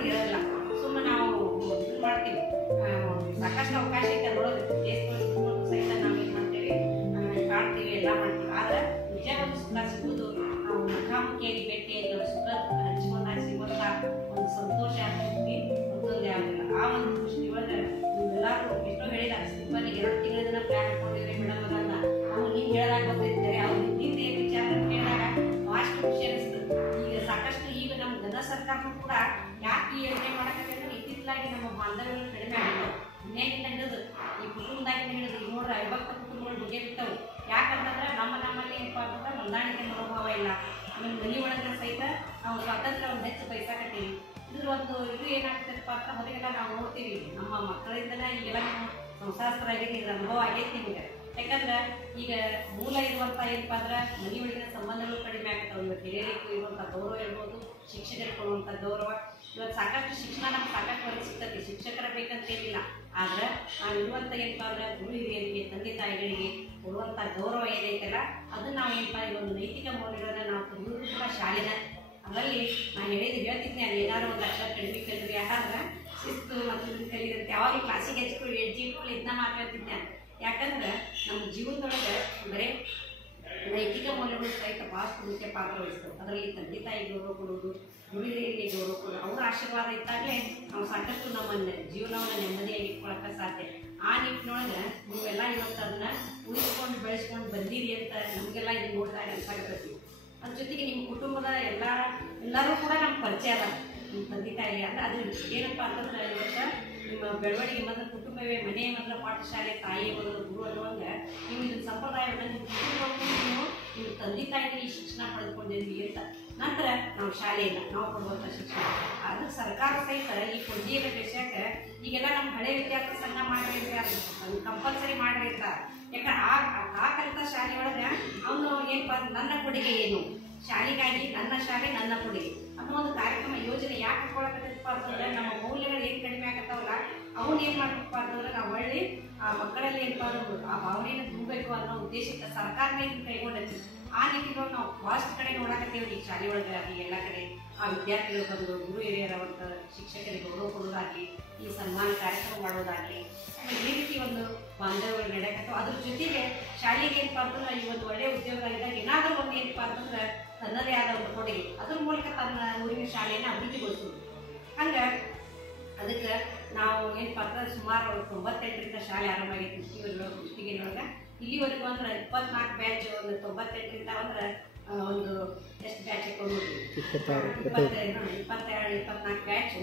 ಒಳಗೆ ಇರೋದಿಲ್ಲ. ಸುಮ್ಮನೆ ನಾವು ಇದು ಮಾಡ್ತೀವಿ, ಸಾಕಷ್ಟು ಅವಕಾಶ ಐತೆ ಅದರೊಳಗೆ ದೇಶದೊಳಗೆ ಸಹಿತ ನಾವು ಏನು ಮಾಡ್ತೇವೆ, ಕಾಡ್ತೀವಿ, ಎಲ್ಲ ಮಾಡ್ತೀವಿ. ಆದ್ರೆ ನಿಜ ಒಂದು ಸುಖ ಸಿಗುವುದು ನಾವು ಮುಖಾಮುಖಿಯಾಗಿ ಭೇಟಿಯಾಗಿ ನಾವು ಸುಖ ಹಂಚಿಕೊಂಡಾಗ ಸಿಗುವಂಥ ಒಂದು ಸಂತೋಷ ಆಗ್ತೈತಿ, ಮತ್ತೊಂದೇ ಆಗಿಲ್ಲ. ಆ ಒಂದು ಖುಷಿ ಒಳಗೆ ನೀವೆಲ್ಲರೂ ಎಷ್ಟೋ ಹೇಳಿದಾರೆ, ಸಿಂಪಲ್ಗೆ 2 ತಿಂಗಳ ದಿನ ಪ್ಲಾನ್ ಹಾಕೊಂಡಿದ್ರೆ ಮೇಡಮ್ ಅದನ್ನ ನಾವು ನೀವು ಹೇಳದಾಗ ಗೊತ್ತಿದ್ದಾರೆ, ಅವ್ರು ಹಿಂದೆ ವಿಚಾರ ಕೇಳಿದಾಗ ಭಾಳಷ್ಟು ಖುಷಿ ಅನಿಸ್ತದೆ. ಈಗ ಸಾಕಷ್ಟು ಈಗ ನಮ್ಮ ಗದಗ ಸರ್ಕಾರನೂ ಕೂಡ ಯಾಕೆ ಈ ಯೋಜನೆ ಮಾಡಕತ್ತೆ ಅಂದ್ರೆ ಇತ್ತಿತ್ತಲಾಗಿ ನಮ್ಮ ಬಾಂಧವ್ಯಗಳು ಕಡಿಮೆ ಆಗಿಲ್ಲ. ಮನೆಯಾಗಿಂದ ಹಿಡಿದು ಈ ಕುಟುಂಬದಾಗಿಂದ ಹಿಡಿದು ಈಗ ನೋಡ್ರೆ 50 ಕುಟುಂಬಗಳು ಬಗ್ಗೆ ಬಿಟ್ಟವು. ಯಾಕಂತಂದ್ರೆ ನಮ್ಮಲ್ಲಿ ಏನಪ್ಪ ಅಂತಂದ್ರೆ ಹೊಂದಾಣಿಕೆ ಮನೋಭಾವ ಇಲ್ಲ. ಆಮೇಲೆ ಮನೆ ಒಳಗೆ ಸಹಿತ ನಾವು ಸ್ವಾತಂತ್ರ್ಯ ಒಂದು ಹೆಚ್ಚು ಬಯಸಾಕತ್ತೀವಿ. ಇದ್ರ ಒಂದು ಇದು ಏನಾಗ್ತದಪ್ಪ ಅಂತ ಮೊದಲೆಲ್ಲ ನಾವು ನೋಡ್ತೀವಿ, ನಮ್ಮ ಮಕ್ಕಳಿಂದನೇ ಈಗೆಲ್ಲ ನೀವು ಸಂಸಾರಸ್ಥರಾಗೈತಿ, ಇದ್ರ ಅನುಭವ ಆಗೈತಿ ನಿಮಗೆ. ಯಾಕಂದ್ರೆ ಈಗ ಮೂಲ ಇರುವಂಥ ಏನಪ್ಪ ಅಂದ್ರೆ ಮನೆ ಒಳಗಿನ ಸಂಬಂಧಗಳು ಕಡಿಮೆ ಆಗ್ತವೆ. ಇವತ್ತು ಹಿರಿಯರಿಗೂ ಇರುವಂಥ ಗೌರವ ಇರ್ಬೋದು, ಶಿಕ್ಷಕರಿಗೆ ಕೊಡುವಂಥ ಗೌರವ. ಇವತ್ತು ಸಾಕಷ್ಟು ಶಿಕ್ಷಣ ನಮ್ಗೆ ಸಾಕಷ್ಟು ವರೆಗೆ ಸಿಗ್ತದೆ, ಶಿಕ್ಷಕರ ಬೇಕಂತ ಏನಿಲ್ಲ. ಆದ್ರೆ ನಾವು ಇರುವಂಥ ಏನಪ್ಪ ಅಂದ್ರೆ ಗುರು ಹಿರಿಯರಿಗೆ, ತಂದೆ ತಾಯಿಗಳಿಗೆ ಕೊಡುವಂಥ ಗೌರವ ಏನೈತಲ್ಲ, ಅದನ್ನ ನಾವು ಏನಪ್ಪ ಈ ಒಂದು ನೈತಿಕ ಮೌಲ್ಯಗಳನ್ನ ನಾವು ಕಲಿಯೋದು ಕೂಡ ಶಾಲೆನ. ಅದರಲ್ಲಿ ನಾನು ಹೇಳ್ತಿದ್ದೆ, ಅಲ್ಲಿ ಏನಾದ್ರು ಒಂದು ಅಕ್ಷರ ಕಡಿಮೆ ಕಲಿದ್ರಿ, ಯಾಕಂದ್ರೆ ಶಿಸ್ತು ಮತ್ತು ಕಲಿಯುತ್ತೆ. ಯಾವಾಗ ಕ್ಲಾಸಿಗೆ ಹೆಜ್ಜಿಟ್ಕೊಂಡು ಇದನ್ನ ಮಾತಾಡ್ತಿದ್ದೆ. ಯಾಕಂದ್ರೆ ನಮ್ಮ ಜೀವನದೊಳಗೆ ಬರೀ ನೈತಿಕ ಮೌಲ್ಯಗಳು ಸಹಿತ ಭಾಳಷ್ಟು ಮುಖ್ಯ ಪಾತ್ರ ವಹಿಸ್ತವೆ. ಅದರಲ್ಲಿ ತಂದೆ ತಾಯಿ ಗೌರವ ಕೊಡೋದು, ಗುರು ಹಿರಿಯರಿಗೆ ಗೌರವ ಕೊಡೋದು, ಅವರ ಆಶೀರ್ವಾದ ಇದ್ದಾಗಲೇ ನಾವು ಸಾಕಷ್ಟು ನಮ್ಮ ಜೀವನವನ್ನು ನೆಮ್ಮದಿಯಾಗಿ ಇಟ್ಕೊಳ್ಳೋಕೆ ಸಾಧ್ಯ. ಆ ನಿಟ್ಟಿನೊಳಗೆ ನೀವೆಲ್ಲ ಇವತ್ತು ಅದನ್ನ ಉಳಿಸ್ಕೊಂಡು ಬೆಳೆಸ್ಕೊಂಡು ಬಂದಿರಿ ಅಂತ ನಮಗೆಲ್ಲ ಇದು ನೋಡಿದಾಗ ಅನ್ಸಾಕತ್ತೀವಿ. ಅದ್ರ ಜೊತೆಗೆ ನಿಮ್ಮ ಕುಟುಂಬದ ಎಲ್ಲರೂ ಕೂಡ ನಮ್ಮ ಪರಿಚಯ ಅದ. ನಿಮ್ಮ ತಂದೆ ತಾಯಿ ಅಂದ್ರೆ ಅದು ಏನಪ್ಪ ಅಂತಂದ್ರೆ ಇವತ್ತು ನಿಮ್ಮ ಬೆಳವಣಿಗೆ ಮೊದಲು ಕುಟುಂಬವೇ ಮನೆಯ ಮೊದಲ ಪಾಠಶಾಲೆ, ತಾಯಿಯ ಮೊದಲು ಗುರು ಅನ್ನುವಂಗೆ ನೀವು ಇದನ್ನ ಸಂಪ್ರದಾಯವನ್ನು ನಿಮ್ಮ ಕುಟುಂಬವನ್ನು ನೀವು ನಿಮ್ಮ ತಂದೆ ತಾಯಿಗೆ ಈ ಶಿಕ್ಷಣ ಪಡೆದುಕೊಂಡಿದ್ವಿ ಅಂತ. ನಂತರ ನಾವು ಶಾಲೆಯಿಂದ ನಾವು ಕೊಡುವಂಥ ಶಿಕ್ಷಣ ಅದು ಸರ್ಕಾರ ಸಹಿತ ಈ ಕೊಡುಗೆಯನ್ನು ಬೆಳೆಸಕ್ಕೆ ಈಗೆಲ್ಲ ನಮ್ಮ ಹಳೆ ವಿದ್ಯಾರ್ಥಿ ಸಂಘ ಮಾಡಿದ್ರೆ ಅದು ಕಂಪಲ್ಸರಿ ಮಾಡಿರ್ತಾರೆ. ಯಾಕಂದ್ರೆ ಆ ಕಲಿತ ಶಾಲೆಯೊಳಗೆ ಅವನು ಏನಪ್ಪ ನನ್ನ ಕೊಡುಗೆ ಏನು, ಶಾಲೆಗಾಗಿ ನನ್ನ ಶಾಲೆ ನನ್ನ ಕೊಡುಗೆ ಅನ್ನೋ ಒಂದು ಕಾರ್ಯಕ್ರಮ ಯೋಜನೆ ಯಾಕೆ ಹಾಕೊಳಕತ್ತಪ್ಪ ಅಂತಂದ್ರೆ ನಮ್ಮ ಮೌಲ್ಯಗಳು ಏನು ಕಡಿಮೆ ಆಗತ್ತಾವಲ್ಲ ಅವನ್ನ ಏನು ಮಾಡಬೇಕಪ್ಪ ಅಂತಂದ್ರೆ ನಾವು ಒಳ್ಳೆ ಆ ಮಕ್ಕಳಲ್ಲಿ ಏನಪ್ಪ ಆ ಭಾವನೆಯನ್ನು ತುಂಬಬೇಕು ಅನ್ನೋ ಉದ್ದೇಶಕ್ಕೆ ಸರ್ಕಾರನೇ ಕೈಗೊಂಡೈತಿ. ಆ ನಿಟ್ಟಿನೊಳಗೆ ನಾವು ಭಾಳಷ್ಟು ಕಡೆ ನೋಡಕತ್ತೇವೆ. ಈ ಶಾಲೆ ಒಳಗೆ ಆಗಲಿ ಎಲ್ಲ ಕಡೆ ಆ ವಿದ್ಯಾರ್ಥಿಗಳು ಬಂದು ಗುರು ಹಿರಿಯರವಂತ ಶಿಕ್ಷಕರಿಗೆ ಗೌರವ ಕೊಡೋದಾಗಲಿ, ಈ ಸನ್ಮಾನ ಕಾರ್ಯಕ್ರಮ ಮಾಡೋದಾಗಲಿ, ಈ ರೀತಿ ಒಂದು ಬಾಂಧವ್ಯಗಳು ನಡೆಯಕತ್ತವೆ. ಅದ್ರ ಜೊತೆಗೆ ಶಾಲೆಗೆ ಏನಪ್ಪ ಅಂತಂದ್ರೆ ಈ ಒಂದು ಒಳ್ಳೆಯ ಉದ್ಯೋಗಗಳಿದ್ದಾಗ ಏನಾದರೂ ಒಂದು ಏನಪ್ಪ ಅಂತಂದ್ರೆ ತನ್ನದೇ ಆದ ಒಂದು ಕೊಡುಗೆ ಅದ್ರ ಮೂಲಕ ತನ್ನ ಊರಿನ ಶಾಲೆಯನ್ನು ಅಭಿವೃದ್ಧಿಗೊಳಿಸೋದು. ಹಂಗೆ ಅದಕ್ಕೆ ನಾವು ಏನಪ್ಪ ಅಂತಂದ್ರೆ ಸುಮಾರು 98ರಿಂದ ಶಾಲೆ ಆರಂಭ ಆಗೈತಿ ಕುಷ್ಟಗಿನೊಳಗೆ. ಇಲ್ಲಿವರೆಗೂ ಅಂದ್ರೆ 24 ಬ್ಯಾಚ್, ಒಂದು 98ರಿಂದ ಅಂದ್ರೆ ಒಂದು ಎಷ್ಟು ಬ್ಯಾಚ್ ಹಾಕೊಂಡು 24 ಬ್ಯಾಚ್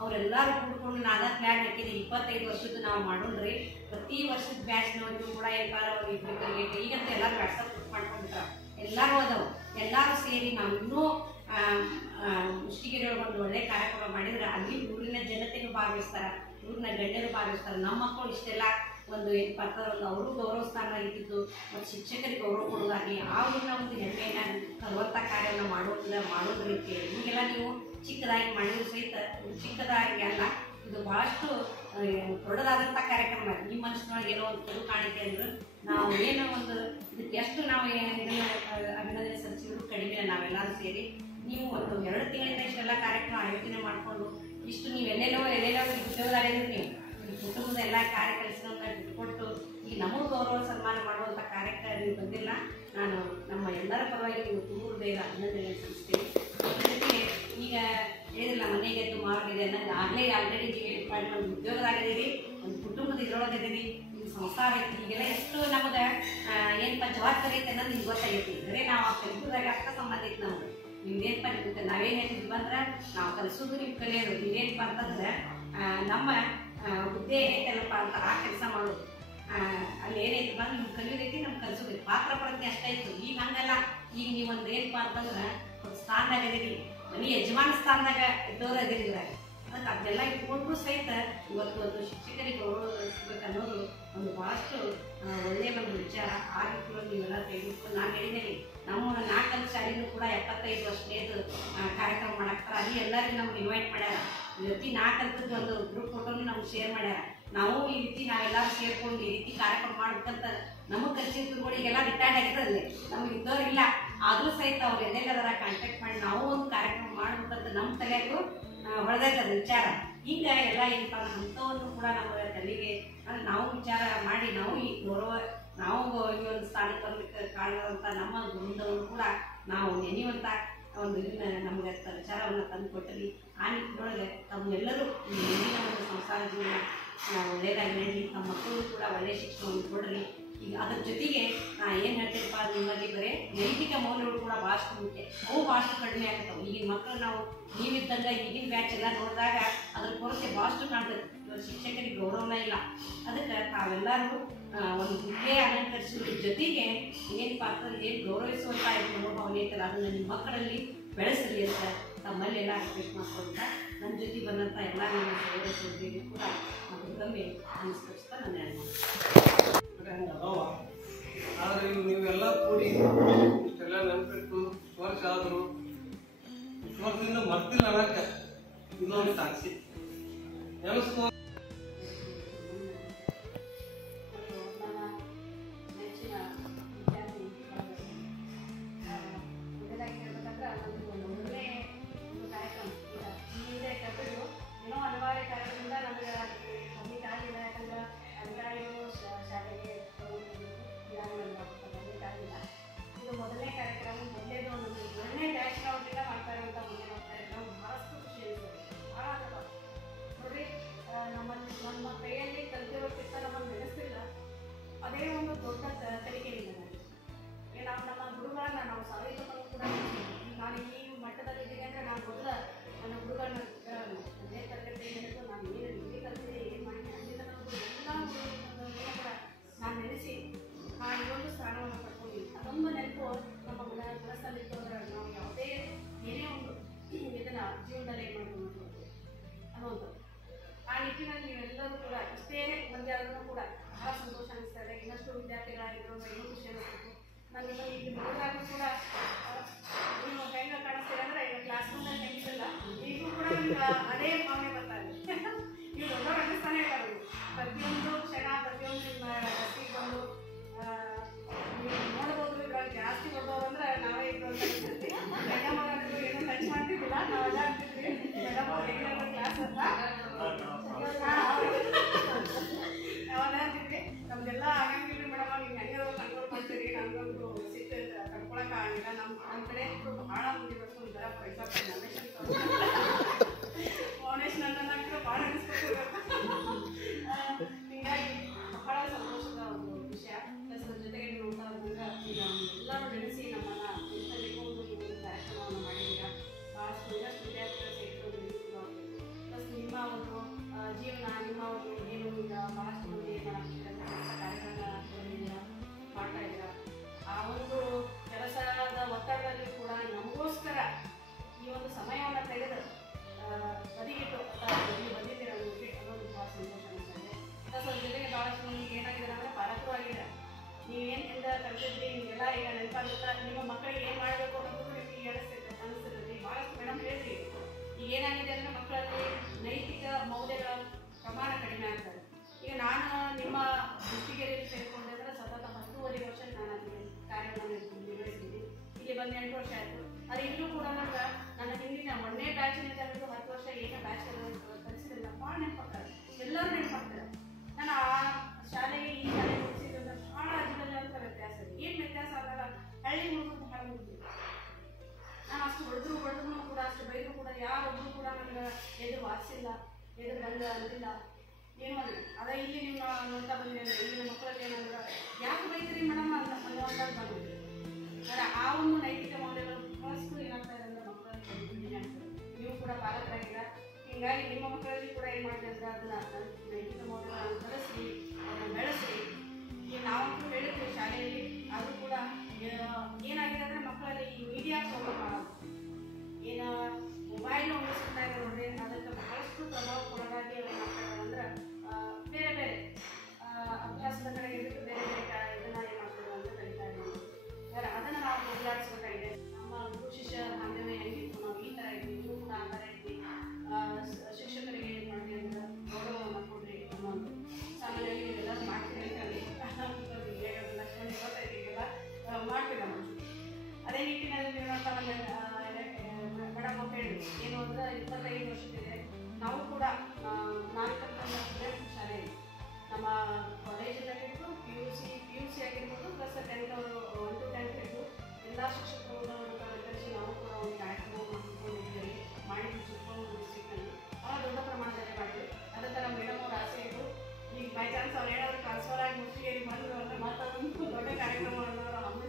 ಅವರೆಲ್ಲರೂ ಕೂಡ್ಕೊಂಡು ನಾನು ಪ್ಲ್ಯಾನ್ ಹಾಕಿದ್ದೆ 25 ವರ್ಷದ್ದು ನಾವು ಮಾಡೋಣ್ರಿ. ಪ್ರತಿ ವರ್ಷದ ಬ್ಯಾಚ್ನವರಿಗೂ ಕೂಡ ಎಲ್ಲಾರು ಅವ್ರು ಇಬ್ಬರಿಗೆ ಈಗಂತ ಎಲ್ಲರೂ ವಾಟ್ಸಪ್ ಗ್ರೂಪ್ ಮಾಡ್ಕೊಂಡಿರ್ತಾರೆ, ಎಲ್ಲರೂ ಅದಾವು. ಎಲ್ಲರೂ ಸೇರಿ ನಾವು ಇನ್ನೂ ಕುಷ್ಟಗಿರಿಯೊಳಗೆ ಒಂದು ಒಳ್ಳೆ ಕಾರ್ಯಕ್ರಮ ಮಾಡಿದ್ರೆ ಅಲ್ಲಿ ಊರಿನ ಜನತೆಗೂ ಭಾಗವಹಿಸ್ತಾರೆ, ಊರಿನ ಗಣ್ಯರು ಭಾಗವಹಿಸ್ತಾರೆ. ನಮ್ಮ ಮಕ್ಕಳು ಇಷ್ಟೆಲ್ಲ ಒಂದು ಏನಪ್ಪ ಅಂತಂದ್ರೆ ಒಂದು ಅವರು ಗೌರವ ಸ್ಥಾನ ಇದ್ದಿದ್ದು ಮತ್ತು ಶಿಕ್ಷಕರಿಗೆ ಗೌರವ ಕೊಡೋದಾಗಲಿ ಆ ಊರಿನ ಒಂದು ಹೆಮ್ಮೆಯನ್ನು ತರುವಂಥ ಕಾರ್ಯವನ್ನು ಮಾಡೋದ್ರ ರೀತಿ ಹೀಗೆಲ್ಲ ನೀವು ಚಿಕ್ಕದಾಗಿ ಮಾಡಿದ್ರು ಸಹಿತ ಚಿಕ್ಕದಾಗಿ ಅಲ್ಲ, ಇದು ಭಾಳಷ್ಟು ದೊಡ್ಡದಾದಂಥ ಕಾರ್ಯಕ್ರಮ. ನಿಮ್ಮ ಮನಸ್ಸಿನೊಳಗೆ ಏನೋ ಒಂದು ಕೊಡು ಕಾಣಿಕೆ ಅಂದ್ರೆ ನಾವು ಏನೋ ಒಂದು ಇದಕ್ಕೆ ಎಷ್ಟು ನಾವು ಅಭಿನಂದನೆ ಸಲ್ಲಿಸಿದ್ರು ಕಡಿಮೆ. ನಾವೆಲ್ಲರೂ ಸೇರಿ ನೀವು ಒಂದು 2 ತಿಂಗಳಿಂದ ಇಷ್ಟೆಲ್ಲ ಕಾರ್ಯಕ್ರಮ ಆಯೋಜನೆ ಮಾಡಿಕೊಂಡು ಇಷ್ಟು ನೀವು ಎಲ್ಲೆಲ್ಲೋ ಉದ್ಯೋಗದಾಗಿದ್ರೆ ನೀವು ಕುಟುಂಬದ ಎಲ್ಲ ಕಾರ್ಯಕಲಿಸಿದಂತ ಬಿಟ್ಕೊಟ್ಟು ಈಗ ನಮಗೂ ಗೌರವ ಸನ್ಮಾನ ಮಾಡುವಂಥ ಕಾರ್ಯಕ್ಕೆ ನೀವು ಬಂದಿಲ್ಲ. ನಾನು ನಮ್ಮ ಎಲ್ಲರ ಪರವಾಗಿ ನೀವು ತುಂಬುವುದೇ ಅಭಿನಂದನೆ ಸಲ್ಲಿಸ್ತೀನಿ. ಜೊತೆಗೆ ಈಗ ಹೇಳಿದಿಲ್ಲ ಮನೆಗೆ ಎದ್ದು ಮಾರಿದೆ ಅನ್ನೋದು ಆಲ್ರೆಡಿ ಒಂದು ಉದ್ಯೋಗದಾಗಿದ್ದೀರಿ, ಒಂದು ಕುಟುಂಬದ ಇದರೊಳಗಿದ್ದೀರಿ, ನಿಮ್ಮ ಸಂಸಾರ ಐತಿ, ಈಗೆಲ್ಲ ಎಷ್ಟು ನಮಗೆ ಏನಪ್ಪ ಜವಾಬ್ದಾರಿ ಐತೆ ಅನ್ನೋದು ನಿಮ್ಗೆ ಗೊತ್ತಾಗೈತಿ. ಬರೀ ನಾವು ಆ ಕಲಿಸೋದಾಗ ಅರ್ಥ ಸಂಬಂಧ ಐತಿ ನಮ್ಗೆ. ನಿಮ್ದೇನಪ್ಪ ನಿಮ್ಗೆ ನಾವೇನು ಹೇಳ್ತಿದ್ವಿ ಅಂದ್ರೆ ನಾವು ಕಲಿಸೋದು ನೀವು ಕಲಿಯೋದು. ನೀವೇನಪ್ಪ ಅಂತಂದ್ರೆ ನಮ್ಮ ಹುದ್ದೆ ಏನೈತಲ್ಲಪ್ಪ ಅಂತ ಆ ಕೆಲಸ ಮಾಡೋದು. ಅಲ್ಲಿ ಏನೈತಪ್ಪ ಅಂದ್ರೆ ನಿಮ್ಗೆ ಕಲಿಯೋದೈತಿ, ನಮ್ಗೆ ಕಲಿಸೋದೈತಿ, ಪಾತ್ರ ಪ್ರಜ್ಞೆ ಅಷ್ಟಾಯ್ತು. ಈಗ ಹಂಗಲ್ಲ, ಈಗ ನೀವು ಒಂದು ಏನಪ್ಪ ಅಂತಂದ್ರೆ ಒಂದು ಸ್ಥಾನದಾಗ ಇದೀರಿ, ಮನೆ ಯಜಮಾನ ಸ್ಥಾನದಾಗ ಇದ್ದವ್ರು ಅದಿರಿದ್ರಾಗ ಅದಕ್ಕೆ ಅದನ್ನೆಲ್ಲ ಇಟ್ಕೊಂಡ್ರು ಸಹಿತ ಇವತ್ತು ಒಂದು ಶಿಕ್ಷಕರಿಗೆ ಗೌರವಿಸ್ಬೇಕು ಅನ್ನೋದು ಒಂದು ಭಾಳಷ್ಟು ಒಳ್ಳೆಯ ಒಂದು ವಿಚಾರ. ಆ ರೀತಿಯಲ್ಲಿ ನೀವೆಲ್ಲ ತೆಗೆದುಕೊಂಡು ನಾನು ಹೇಳಿದ್ದೇನೆ ನಮ್ಮ 4 ಶಾಲೆನೂ ಕೂಡ 75 ವರ್ಷನೇದು ಕಾರ್ಯಕ್ರಮ ಮಾಡಾಕ್ತಾರೆ. ಅಲ್ಲಿ ಎಲ್ಲರಿಗೂ ನಮ್ಗೆ ಇನ್ವೈಟ್ ಮಾಡ್ಯಾರ. ಈ ರೀತಿ 4 ಒಂದು ಗ್ರೂಪ್ ಫೋಟೋನು ನಮ್ಗೆ ಶೇರ್ ಮಾಡ್ಯಾರ. ನಾವು ಈ ರೀತಿ ನಾವೆಲ್ಲರೂ ಸೇರ್ಕೊಂಡು ಈ ರೀತಿ ಕಾರ್ಯಕ್ರಮ ಮಾಡ್ಬೇಕಂತ ನಮಗೆ ಕಲಿಸಿದ್ರು ಈಗೆಲ್ಲ ರಿಟೈರ್ಡ್ ಆಗಿರೋದಲ್ಲಿ ನಮ್ಗೆ ಇದ್ದವ್ರಿಲ್ಲ. ಆದರೂ ಸಹಿತ ಅವ್ರು ಎಲ್ಲೆಲ್ಲರ ಕಾಂಟ್ಯಾಕ್ಟ್ ಮಾಡಿ ನಾವು ಒಂದು ಕಾರ್ಯಕ್ರಮ ಮಾಡ್ಬೇಕಂತ ನಮ್ಮ ತಲೆಗೂ ಒಳ ಹೊಡೆದೈತೆ ಅದು ವಿಚಾರ. ಹಿಂಗೆ ಎಲ್ಲ ಇಂಥ ಅಂಥವನ್ನು ಕೂಡ ನಮ್ಮ ತಲೆಗೆ ಅಂದರೆ ನಾವು ವಿಚಾರ ಮಾಡಿ ನಾವು ಈ ಗೌರವ ನಾವು ಈ ಒಂದು ಸ್ಥಾನಕ್ಕೆ ಬರಲಿಕ್ಕೆ ಕಾರಣದಂಥ ನಮ್ಮ ಗುರುದವರು ಕೂಡ ನಾವು ನೆನೆಯುವಂಥ ಒಂದು ಇದನ್ನ ನಮಗೆ ವಿಚಾರವನ್ನು ತಂದು ಕೊಟ್ಟರಿ. ಆ ನಿಟ್ಟಿನೊಳಗೆ ತಮ್ಮೆಲ್ಲರೂ ಮುಂದಿನ ಒಂದು ಸಂಸಾರ ಜೀವನ ಒಳ್ಳೆಯದಾಗಿ ನಡೀಲಿ, ತಮ್ಮ ಮಕ್ಕಳು ಕೂಡ ಒಳ್ಳೆಯ ಶಿಕ್ಷಣವನ್ನು ಕೊಡ್ರಿ. ಈಗ ಅದ್ರ ಜೊತೆಗೆ ನಾ ಏನು ಹೇಳ್ತೀನಪ್ಪ ನಿಮ್ಮಲ್ಲಿ ಬರೀ ನೈತಿಕ ಮೌಲ್ಯಗಳು ಕೂಡ ಭಾಳಷ್ಟು ಮುಖ್ಯ. ಅವು ಭಾಳಷ್ಟು ಕಡಿಮೆ ಆಗ್ತಾವೆ. ಈಗಿನ ಮಕ್ಕಳು ನಾವು ನೀವಿದ್ದಂಗೆ ಈಗಿನ ಬ್ಯಾಚ್ ಎಲ್ಲ ನೋಡಿದಾಗ ಅದ್ರ ಕೊರತೆ ಭಾಳಷ್ಟು ಕಾಣ್ತದೆ. ಶಿಕ್ಷಕರಿಗೆ ಗೌರವನೇ ಇಲ್ಲ. ಅದಕ್ಕೆ ತಾವೆಲ್ಲರೂ ಒಂದು ಹುದ್ದೆ ಅಲಂಕರಿಸೋದ್ರ ಜೊತೆಗೆ ಏನಪ್ಪ ಅಂತಂದ್ರೆ ಏನು ಗೌರವಿಸುವಂಥ ಮನೋಭಾವನೆ ಐತಲ್ಲ ಅದನ್ನು ನಿಮ್ಮ ಮಕ್ಕಳಲ್ಲಿ ಬೆಳೆಸಲಿ ಅಂತ ತಮ್ಮಲ್ಲಿ ಎಲ್ಲ ರಿಕ್ವೆಸ್ಟ್ ಮಾಡ್ಕೊಂತ ನನ್ನ ಜೊತೆ ಬಂದಂಥ ಎಲ್ಲ ನಿಮ್ಮ ಸಹೋದರಿಗೆ ಕೂಡ ಮತ್ತೊಮ್ಮೆ ನಮಸ್ಕರಿಸ್ತಾ ನನ್ನ ಅದಾವ. ಆದರೆ ನೀವೆಲ್ಲ ಕೂಡಿ ಇಷ್ಟೆಲ್ಲ ನೆನಪಿಟ್ಟು ವರ್ಷ ಆದರೂ ಇಷ್ಟು ವರ್ಷದಿಂದ ಮರ್ತಿಲ್ಲ ಅನ್ನಕ್ಕೆ ಇನ್ನೊಂದು ಸಾಕ್ಷಿ ನೆನೆಸ್ಕೊ. ಮೊದಲನೇ ಕಾರ್ಯಕ್ರಮ ಮೊದಲೇದು ಮೊದಲನೇ ಬ್ಯಾಚ್ ನಾವೆಲ್ಲ ಮಾಡ್ತಾ ಇರುವಂಥ ಮುಂದಿನ ಕಾರ್ಯಕ್ರಮ ಭಾಳಷ್ಟು ಖುಷಿ ಇರ್ತದೆ. ಭಾಳ ನೋಡ್ರಿ, ನಮ್ಮ ಕೈಯಲ್ಲಿ ಕಲಿತಿರೋಕ್ಕಿಂತ ನಮ್ಮನ್ನು ನೆನೆಸ್ತಿಲ್ಲ. ಅದೇ ಒಂದು ದೊಡ್ಡ ತನಿಖೆಯಿಂದ ನಾವು ನಮ್ಮ ಗುರುಗಳನ್ನ ನಾವು ಸಾವಿರ ಕೂಡ ನಾನು ಈ ಮಟ್ಟದಲ್ಲಿದ್ದೀನಿ ಅಂದರೆ ನಾನು ಮೊದಲ ನನ್ನ ಗುರುಗಳನ್ನ ಅದೇ ತರಗತಿ ಹಿಡಿದು ನಾನು ಏನು ಇಲ್ಲಿ ಕಲಿತಿದ್ದೆ ಏನು ಮಾಡಿ ಅಲ್ಲಿಂದ ಎಲ್ಲ ಗುರುಗಳು ಕೂಡ ನಾನು ನೆನೆಸಿ ಆ ಈ ಒಂದು ಸ್ಥಾನವನ್ನು ಪಡ್ಕೊಂಡಿದ್ದೀನಿ. ಅದೊಂದು ನೆನಪು ನಮ್ಮ ಮನಸ್ಸಲ್ಲಿತ್ತಂದ್ರೆ ನಾವು ಯಾವುದೇ ಏನೇ ಒಂದು ಇದನ್ನು ಜೀವನದಲ್ಲಿ ಏನು ಮಾಡ್ಕೊಂಡು ಅನ್ನೋದು ಆ ನಿಟ್ಟಿನಲ್ಲಿ ನೀವೆಲ್ಲರೂ ಕೂಡ ಇಷ್ಟೇ ಮಂದಿ ಆದ್ರೂ ಕೂಡ ಬಹಳ ಸಂತೋಷ ಅನಿಸ್ತಾರೆ. ಇನ್ನಷ್ಟು ವಿದ್ಯಾರ್ಥಿಗಳಾಗಿದ್ರು ಇನ್ನೂ ಖುಷಿ ಅನಿಸ್ಬೇಕು. ನನಗೆ ಈಗ ನೋಡಿದಾಗೂ ಕೂಡ ನೀವು ಹೆಂಗೆ ಕಾಣಿಸ್ತೀರ ಅಂದರೆ ಈಗ ಕ್ಲಾಸ್ ರೂಮ್ನಲ್ಲಿ ಹೆಂಗಿಲ್ಲ ಈಗೂ ಕೂಡ ನಿಮ್ಗೆ ಅದೇ ಭಾವನೆ ಬರ್ತಾ ಇದೆ. ನೀವು ದೊಡ್ಡವ್ರು ಅನ್ನಿಸ್ತಾನೆ ಇರೋದು ಪ್ರತಿಯೊಂದು ಕ್ಷಣ ಪ್ರತಿಯೊಂದು ನಿಮ್ಮ ರಸ್ತಿಗೆ ಬಂದು ನೀವು ನೋಡ್ಬೋದು. ಇವಾಗ ಜಾಸ್ತಿ ಬರ್ಬೋದು ಅಂದ್ರೆ ನಾವೇ ಇದ್ದು ಅಂತ ಅನಿಸುತ್ತೆ. ಮೇಡಮ್ ಅವರಾದ್ರು ಏನೂ ಟಚ್ ಮಾಡ್ತಿದ್ದಿಲ್ಲ, ನಾವು ಅದ ಅಂತಿದ್ವಿ ಮೇಡಮ್ ಅವ್ರು ಹೆಂಗೆ ಕ್ಲಾಸ್ ಅಂತ ಯಾವಾಗ ಅಂತಿದ್ವಿ. ನಮ್ದೆಲ್ಲ ಆಗಂಗಿಲ್ಲ ಮೇಡಮ್, ನೀವು ಹೆಂಗೆ ಕಂಟ್ರೋಲ್ ಮಾಡ್ತೀರಿ, ನಮಗೊಂದು ಸಿಟ್ಟು ಕಟ್ಕೊಳಕ್ಕೆ ಆಗಿಲ್ಲ. ನಮ್ಮ ಕಡೆ ಭಾಳ ಮಂದಿ ಬರ್ಕೊಂಡು ಬರ ಫಾರ್ ಫೌಂಡೇಶನ್ ಅಂತ ಭಾಳ ಅನಿಸ್ಬೇಕು. ಹೀಗಾಗಿ ಬಹಳ ಸಂತೋಷದ ಒಂದು ವಿಷಯ. ಪ್ಲಸ್ ಜೊತೆಗೆ ನೀವು ನೋಡ್ತಾ ಇದ್ದಂಗೆ ಈಗ ಎಲ್ಲರೂ ನೆನೆಸಿ ನಮ್ಮನ್ನು ಇಂಥಲ್ಲಿಗೂ ಒಂದು ಕಾರ್ಯಕ್ರಮವನ್ನು ಮಾಡಿದ್ದೀರಾ. ಭಾಳಷ್ಟು ಇನ್ನಷ್ಟು ವಿದ್ಯಾರ್ಥಿಗಳು ಸೇರಿಕೊಂಡು ಪ್ಲಸ್ ನಿಮ್ಮ ಒಂದು ಜೀವನ ನಿಮ್ಮ ಒಂದು ಏನು ಈಗ ಭಾಳಷ್ಟು ಮಂದಿ ಕಾರ್ಯಕ್ರಮ ಮಾಡ್ತಾ ಇದ್ದೀರಾ. ಆ ಒಂದು ಕೆಲಸದ ಒತ್ತಡದಲ್ಲಿ ಕೂಡ ನಮಗೋಸ್ಕರ ಈ ಒಂದು ಸಮಯವನ್ನು ತೆಗೆದು ಬದಿಗಿಟ್ಟು ನೀವು ಬಂದಿದ್ದೀರ ಅನ್ನೋದಕ್ಕೆ ಅದೊಂದು ಭಾಳ ಸಂತೋಷ ಅನಿಸ್ತದೆ. ಪ್ಲಸ್ ಅದ್ರ ಜೊತೆಗೆ ಭಾಳಷ್ಟು ಮಂದಿಗೆ ಏನಾಗಿದೆ ಅಂದರೆ ಪಾಲಕರು ಆಗಿದ್ದಾರೆ. ನೀವೇನಿಂದ ಕಲಿತಿದ್ರಿ ನಿಮಗೆಲ್ಲ ಈಗ ನೆನಪಾಗುತ್ತಾ ನಿಮ್ಮ ಮಕ್ಕಳಿಗೆ ಏನು ಮಾಡಬೇಕು ಅನ್ನೋದು ನಿಮಗೆ ಅನಿಸ್ತಿರ್ತದೆ. ಭಾಳಷ್ಟು ಮೇಡಮ್ ಹೇಳ್ರಿ, ಈಗ ಏನಾಗಿದೆ ಅಂದರೆ ಮಕ್ಕಳಲ್ಲಿ ನೈತಿಕ ಮೌಲ್ಯಗಳ ಪ್ರಮಾಣ ಕಡಿಮೆ ಆಗ್ತದೆ. ಈಗ ನಾನು ನಿಮ್ಮ ದೃಷ್ಟಿಗೆರೆಯಲ್ಲಿ ಸೇರಿಕೊಂಡೆ ಅಂದರೆ ಸತತ 10 ವರ್ಷ ನಾನು ಅದನ್ನು ಕಾರ್ಯವನ್ನು ನಿರ್ವಹಿಸಿದ್ದೀನಿ. ಇಲ್ಲಿ ಬಂದು 8 ವರ್ಷ ಆಯಿತು. ಅದು ಇನ್ನೂ ಕೂಡ ನನ್ನ ಹಿಂದಿನ ಮೊನ್ನೆ ಬ್ಯಾಚಿನಿಂದ 10 ವರ್ಷ ಏನೇ ಬ್ಯಾಚ್ ಕಲಿಸಿದ್ರಲ್ಲ ಭಾಳ ನೆನಪಾಗ್ತಾರೆ. ಎಲ್ಲರೂ ನೆನಪಾಗ್ತಾರೆ. ನಾನು ಆ ಶಾಲೆಗೆ ಈ ಶಾಲೆಗೆ ಮುಗಿಸಿದ್ರಿಂದ ಭಾಳ ಅಜ್ಜಲ್ಲಿ ಅಂತ ವ್ಯತ್ಯಾಸ ಇದೆ. ಏನು ವ್ಯತ್ಯಾಸ ಆಗಲ್ಲ, ಹಳ್ಳಿ ಹುಡುಗರು ಭಾಳ ಮುಗಿದ್ವಿ. ನಾನು ಅಷ್ಟು ಹೊಡೆದ್ರು ಕೂಡ ಅಷ್ಟು ಬೈದ್ರು ಕೂಡ ಯಾರೊಬ್ಬರು ಕೂಡ ನನಗೆ ಎದು ವಾಸಿಸಿಲ್ಲ, ಎದು ಬಂದು ಅಂದಿಲ್ಲ. ಏನು ಅದ ಇಲ್ಲಿ ನೀವು ನೋಡ್ತಾ ಬಂದಿಲ್ಲ. ಈಗಿನ ಮಕ್ಕಳಲ್ಲಿ ಏನಂದ್ರೆ ಯಾಕೆ ಬೈತೀರಿ ಮೇಡಮ್ ಅನ್ನುವಂಥದ್ದು ಬಂದಿದೆ. ಆದರೆ ಆ ಒಂದು ನೈತಿಕ ಮೌಲ್ಯಗಳು ಬಹಳಷ್ಟು ಏನಾಗ್ತಾ ಇದೆ ಅಂದರೆ ಮಕ್ಕಳಲ್ಲಿ ಆಗ್ತದೆ. ನೀವು ಕೂಡ ಪಾಲಕರಾಗಿಲ್ಲ, ಹೀಗಾಗಿ ನಿಮ್ಮ ಮಕ್ಕಳಲ್ಲಿ ಕೂಡ ಏನು ಮಾಡ್ತೀವಿ ಅಂದರೆ ಅದನ್ನು ನೈತಿಕ ಮೌಲ್ಯಗಳನ್ನು ಕಲಿಸಿ ಅದನ್ನು ಬೆಳೆಸಿ. ಈಗ ನಾವಂತೂ ಹೇಳಿದ್ವಿ ಶಾಲೆಯಲ್ಲಿ, ಅದು ಕೂಡ ಏನಾಗಿದೆ ಅಂದರೆ ಮಕ್ಕಳಲ್ಲಿ ಈ ಮೀಡಿಯಾ ಪ್ರೋಗ್ರಾಮ್ ಮಾಡೋದು ಏನು ಮೊಬೈಲ್ ಉಳಿಸ್ತಾ ಇದೆ ನೋಡ್ರಿ, ಅದಕ್ಕೆ ಬಹಳಷ್ಟು ಪ್ರಭಾವಕ್ಕೊಳಗಾಗಿ ಅವ್ರು ಮಾಡ್ತಾರೆ. ಅಂದ್ರೆ ಬೇರೆ ಬೇರೆ ಅಭ್ಯಾಸದ ಕಡೆಗೆ ಬಿಟ್ಟು ಬೇರೆ ಬೇರೆ ಇದನ್ನು ಏನು ಮಾಡ್ತಾರೆ ಅಂತ ಕಲಿತಾ ಇದ್ದೀವಿ. ಅದನ್ನು ನಾವು ಬದಲಾಯಿಸಬೇಕಾಗಿದೆ. ನಮ್ಮ ಗುರು ಶಿಷ್ಯ ಬಾಂಧವ್ಯ ಹೆಂಗಿತ್ತು, ನಾವು ಈ ಥರ ಇದ್ವಿ, ನೀವು ಕೂಡ ಆ ಥರ ಇದ್ವಿ. ಶಿಕ್ಷಕರಿಗೆ ಏನು ಮಾಡಿ ಅಂದ್ರೆ ಗೌರವವನ್ನು ಕೊಡ್ರಿ ಅನ್ನೋದು. ಸಾಮಾನ್ಯವಾಗಿ ಶಿಕ್ಷಕರು ಕರೆಸಿ ನಾವು ಕೂಡ ಒಂದು ಕಾರ್ಯಕ್ರಮವನ್ನು ಹಮ್ಮಿಕೊಂಡಿದ್ದೇವೆ. ಮಾಡಿ ಚಿಕ್ಕಮಗಳೂರು ಡಿಸ್ಟ್ರಿಕ್ಟಲ್ಲಿ ಭಾಳ ದೊಡ್ಡ ಪ್ರಮಾಣದಲ್ಲಿ ಮಾಡಿದ್ವಿ. ಅದೇ ಥರ ಮೇಡಮ್ ಅವ್ರ ಆಸೆ ಇತ್ತು, ಈಗ ಬೈ ಚಾನ್ಸ್ ಅವ್ರು ಏನಾದರೂ ಟ್ರಾನ್ಸ್ಫರ್ ಆಗಿ ಮುತ್ತಿಗೆರಿ ಬಂದರು ಅಂದರೆ ಮತ್ತೊಂದು ದೊಡ್ಡ ಕಾರ್ಯಕ್ರಮವನ್ನು ಅವರು